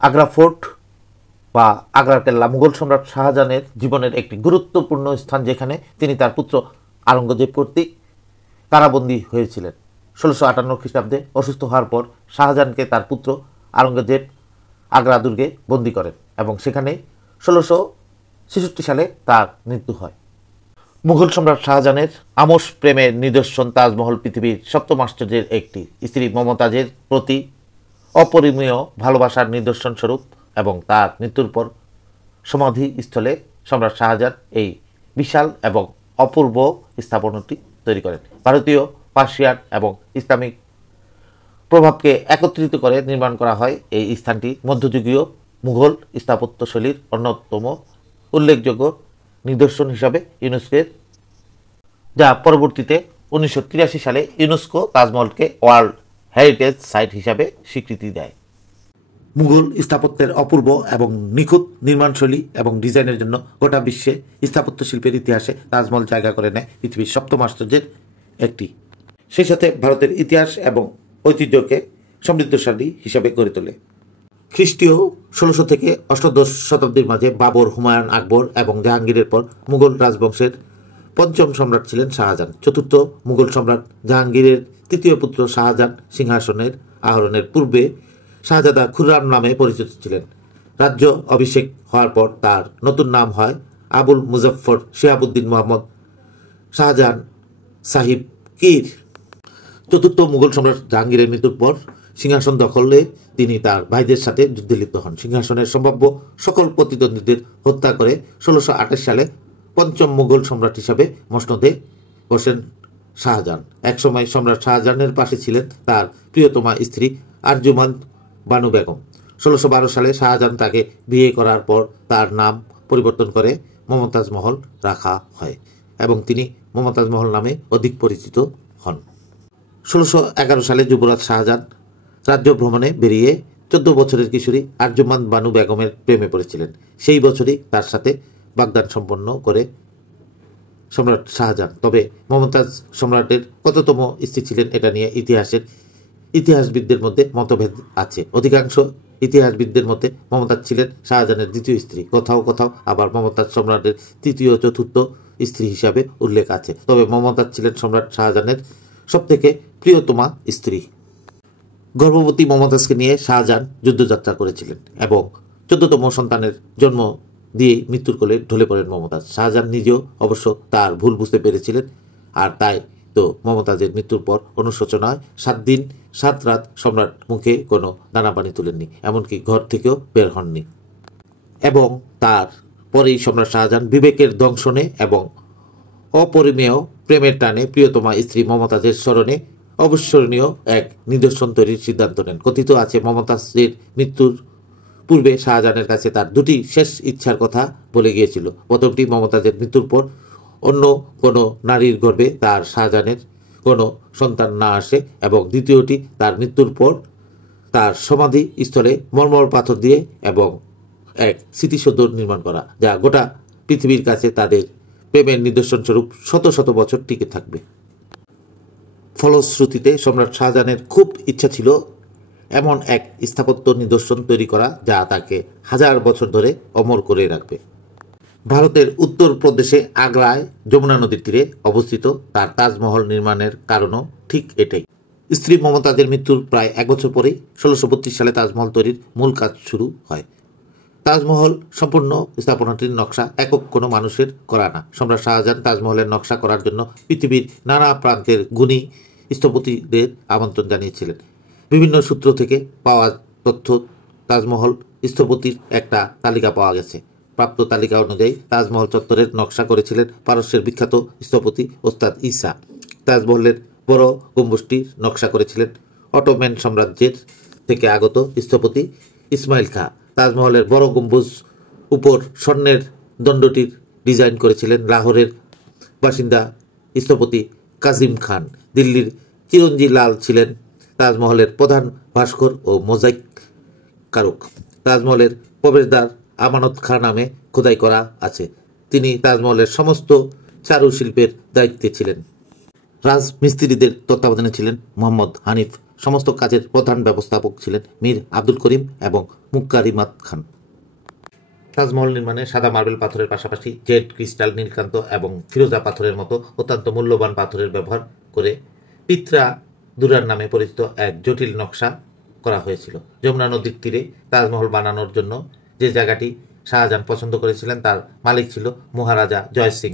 Agra fort বা আগ্রার কেল্লা মুঘল সম্রাট শাহজাহানের জীবনের একটি গুরুত্বপূর্ণ স্থান, যেখানে তিনি তার পুত্র আওরঙ্গজেব কর্তৃক কারাবন্দী হয়েছিলেন। 1658 খ্রিস্টাব্দে অসুস্থ হওয়ার পর শাহজাহানকে তার পুত্র আওরঙ্গজেব আগ্রা দুর্গে বন্দী করেন এবং সেখানে 1666 সালে তার মৃত্যু হয়। মুঘল সম্রাট শাহজাহানের আমোস প্রেমের নিদর্শন তাজমহল পৃথিবীর সপ্তম আশ্চর্যের একটি। স্ত্রী মমতাজের প্রতি অপরিমেয় ভালোবাসার নিদর্শন স্বরূপ এবং তার মৃত্যুর পর সমাধিস্থলে সম্রাট শাহজাহান এই বিশাল এবং অপূর্ব স্থাপনাটি তৈরি করেন। ভারতীয়, পার্সিয়ান এবং ইসলামিক প্রভাবকে একত্রিত করে নির্মাণ করা হয়। এই স্থানটি মধ্যযুগীয় মুঘল স্থাপত্যশৈলীর অন্যতম উল্লেখযোগ্য নিদর্শন হিসাবে ইউনেস্কোর, যা পরবর্তীতে 1983 সালে ইউনেস্কো তাজমহলকে ওয়ার্ল্ড হেরিটেজ সাইট হিসাবে স্বীকৃতি দেয়। মুঘল স্থাপত্যের অপূর্ব এবং নিখুঁত নির্মাণশৈলী এবং ডিজাইনের জন্য গোটা বিশ্বে স্থাপত্য শিল্পের ইতিহাসে তাজমহল জায়গা করে নেয় পৃথিবীর সপ্তম আশ্চর্যের একটি। সেই সাথে ভারতের ইতিহাস এবং ঐতিহ্যকে সমৃদ্ধশালী হিসাবে গড়ে তোলে। খ্রিস্টীয় 1600 থেকে অষ্টাদশ শতাব্দীর মাঝে বাবর, হুমায়ুন, আকবর এবং জাহাঙ্গীরের পর মুঘল রাজবংশের পঞ্চম সম্রাট ছিলেন শাহজাহান। চতুর্থ মুঘল সম্রাট জাহাঙ্গীরের তৃতীয় পুত্র শাহজাহান সিংহাসনের আরোহণের পূর্বে শাহজাদা খুররাম নামে পরিচিত ছিলেন। রাজ্য অভিষেক হওয়ার পর তার নতুন নাম হয় আবুল মুজফ্ফর শিহাবুদ্দিন মোহাম্মদ শাহজাহান সাহিব কির। চতুর্থ মুঘল সম্রাট জাহাঙ্গীরের মৃত্যুর পর সিংহাসন দখলে তিনি তার ভাইদের সাথে যুদ্ধে লিপ্ত হন। সিংহাসনের সম্ভাব্য সকল প্রতিদ্বন্দ্বীদের হত্যা করে 1628 সালে পঞ্চম মুঘল সম্রাট হিসাবে মসনদে বসেন শাহজাহান। একসময় সম্রাট শাহজাহানের পাশে ছিলেন তার প্রিয়তমা স্ত্রী আরজুমান বানু বেগম। 1612 সালে শাহজাহান তাকে বিয়ে করার পর তার নাম পরিবর্তন করে মমতাজ মহল রাখা হয় এবং তিনি মমতাজ মহল নামে অধিক পরিচিত হন। 1611 সালে যুবরাজ শাহজাহান রাজ্য ভ্রমণে বেরিয়ে 14 বছরের কিশোরী আরজুমান বানু বেগমের প্রেমে পড়েছিলেন। সেই বছরই তার সাথে বাগদান সম্পন্ন করে সম্রাট শাহজাহান। তবে মমতাজ সম্রাটের কততম স্ত্রী ছিলেন এটা নিয়ে ইতিহাসবিদদের মধ্যে মতভেদ আছে। অধিকাংশ ইতিহাসবিদদের মতে মমতাজ ছিলেন শাহজাহানের দ্বিতীয় স্ত্রী। কোথাও কোথাও আবার মমতাজ সম্রাটের তৃতীয় চতুর্থ স্ত্রী হিসাবে উল্লেখ আছে। তবে মমতাজ ছিলেন সম্রাট শাহজাহানের সবথেকে প্রিয়তমা স্ত্রী। গর্ভবতী মমতাজকে নিয়ে শাহজাহান যুদ্ধযাত্রা করেছিলেন এবং 14তম সন্তানের জন্ম দিয়ে মৃত্যুর কোলে ঢলে পড়েন মমতাজ। শাহজাহান নিজেও অবশ্য তার ভুল বুঝতে পেরেছিলেন, আর তাই তো মমতাজের মৃত্যুর পর অনুশোচনায় 7 দিন 7 রাত সম্রাট মুখে কোনো দানা পানি তুলেননি, এমনকি ঘর থেকেও বের হননি। এবং তার পরেই সম্রাট শাহজাহান বিবেকের দংশনে এবং অপরিমেয় প্রেমের টানে প্রিয়তমা স্ত্রী মমতাজের স্মরণে অবিস্মরণীয় এক নিদর্শন তৈরির সিদ্ধান্ত নেন। কথিত আছে মমতাজের মৃত্যুর পূর্বে শাহজাহানের কাছে তার 2টি শেষ ইচ্ছার কথা বলে গিয়েছিল। প্রথমটি, মমতাজের মৃত্যুর পর অন্য কোনো নারীর গর্ভে তার শাহজাহানের কোনো সন্তান না আসে, এবং দ্বিতীয়টি, তার মৃত্যুর পর তার সমাধি স্থলে মরমর পাথর দিয়ে এবং এক স্মৃতিসৌধ নির্মাণ করা, যা গোটা পৃথিবীর কাছে তাদের প্রেমের নিদর্শন স্বরূপ শত শত বছর টিকে থাকবে। ফলশ্রুতিতে সম্রাট শাহজাহানের খুব ইচ্ছা ছিল এমন এক স্থাপত্য নিদর্শন তৈরি করা যা তাকে 1000 বছর ধরে অমর করে রাখবে। ভারতের উত্তর প্রদেশে আগ্রায় যমুনা নদীর তীরে অবস্থিত তার তাজমহল নির্মাণের কারণও ঠিক এটাই। স্ত্রী মমতাজের মৃত্যুর প্রায় 1 বছর পরেই 1632 সালে তাজমহল তৈরির মূল কাজ শুরু হয়। তাজমহল সম্পূর্ণ স্থাপনাটির নকশা একক কোনো মানুষের করা না। সম্রাট শাহজাহান তাজমহলের নকশা করার জন্য পৃথিবীর নানা প্রান্তের গুণী স্থপতিদের আমন্ত্রণ জানিয়েছিলেন। বিভিন্ন সূত্র থেকে পাওয়া তথ্য, তাজমহল স্থপতির একটা তালিকা পাওয়া গেছে। প্রাপ্ত তালিকা অনুযায়ী তাজমহল চত্বরের নকশা করেছিলেন পারস্যের বিখ্যাত স্থপতি ওস্তাদ ঈসা। তাজমহলের বড় গম্বুজটির নকশা করেছিলেন অটোম্যান সাম্রাজ্যের থেকে আগত স্থপতি ইসমাইল খাঁ। তাজমহলের বড় গম্বুজ উপর স্বর্ণের দণ্ডটির ডিজাইন করেছিলেন লাহোরের বাসিন্দা স্থপতি কাজিম খান। দিল্লির চিরঞ্জি লাল ছিলেন তাজমহলের প্রধান ভাস্কর ও মোজাইক কারক। তাজমহলের প্রবেশদ্বার আমানত খাঁ নামে খোদাই করা আছে। তিনি তাজমহলের সমস্ত চারুশিল্পের দায়িত্বে ছিলেন। রাজমিস্ত্রিদের তত্ত্বাবধানে ছিলেন মোহাম্মদ হানিফ সমস্ত কাজের প্রধান ব্যবস্থাপক ছিলেন মীর আব্দুল করিম এবং মুক্কারিমাত খান। তাজমহল নির্মাণে সাদা মার্বেল পাথরের পাশাপাশি জেড, ক্রিস্টাল, নীলকান্ত এবং ফিরোজা পাথরের মতো অত্যন্ত মূল্যবান পাথরের ব্যবহার করে পিত্রা দুরার নামে পরিচিত এক জটিল নকশা করা হয়েছিল। যমুনা নদীর তীরে তাজমহল বানানোর জন্য যে জায়গাটি শাহজাহান পছন্দ করেছিলেন তার মালিক ছিল মহারাজা জয় সিং।